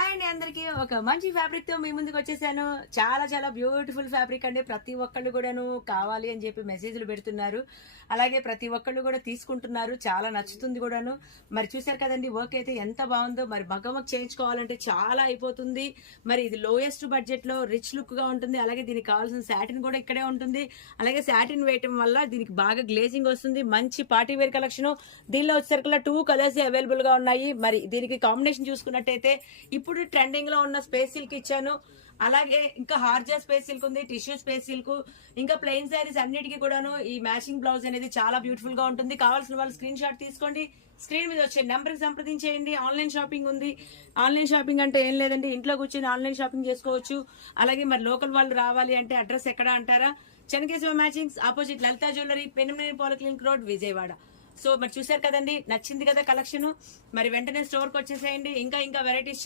Hi అండి అందరికి ఒక మంచి ఫ్యాబ్రిక్ తో మీ ముందుకు వచ్చేసాను. చాలా చాలా బ్యూటిఫుల్ ఫ్యాబ్రిక్ అండి. ప్రతి ఒక్కళ్ళు కూడాను కావాలి అని చెప్పి మెసేజ్లు పెడుతున్నారు. అలాగే ప్రతి ఒక్కళ్ళు కూడా తీసుకుంటున్నారు. చాలా నచ్చుతుంది కూడాను. మరి చూసారు కదండి వర్క్ అయితే ఎంత బాగుందో. మరి మగ్గం వర్క్ చేయించుకోవాలంటే చాలా అయిపోతుంది. మరి ఇది లోయెస్ట్ బడ్జెట్ లో రిచ్ లుక్ గా ఉంటుంది. అలాగే దీనికి కావాల్సిన సాటిన్ కూడా ఇక్కడే ఉంటుంది. అలాగే సాటిన్ వేయటం వల్ల దీనికి బాగా గ్లేజింగ్ వస్తుంది. మంచి పార్టీ వేర్ కలెక్షన్. దీనిలో వచ్చేసరికి 2 కలర్స్ అవైలబుల్ గా ఉన్నాయి. మరి దీనికి కాంబినేషన్ చూసుకున్నట్టయితే ఇప్పుడు ట్రెండింగ్ లో ఉన్న స్పేస్ సిల్క్ ఇచ్చాను. అలాగే ఇంకా హార్జా స్పేస్ సిల్క్ ఉంది, టిష్యూ స్పేస్ సిల్క్, ఇంకా ప్లెయిన్ శారీస్ అన్నిటికీ కూడాను ఈ మ్యాచింగ్ బ్లౌజ్ అనేది చాలా బ్యూటిఫుల్ గా ఉంటుంది. కావాల్సిన వాళ్ళు స్క్రీన్ షాట్ తీసుకోండి. స్క్రీన్ మీద వచ్చే నెంబర్ కి సంప్రదించేయండి. ఆన్లైన్ షాపింగ్ ఉంది. ఆన్లైన్ షాపింగ్ అంటే ఏం లేదండి, ఇంట్లో కూర్చొని ఆన్లైన్ షాపింగ్ చేసుకోవచ్చు. అలాగే మరి లోకల్ వాళ్ళు రావాలి అంటే అడ్రస్ ఎక్కడ అంటారా? Chennakesava matchings, opposite Lalitha jewellery, Penumaneni polyclinic road, Vijayawada. So మరి చూసారు కదండి, నచ్చింది కదా కలెక్షన్. మరి వెంటనే స్టోర్ కి వచ్చేసేయండి. ఇంకా వెరైటీస్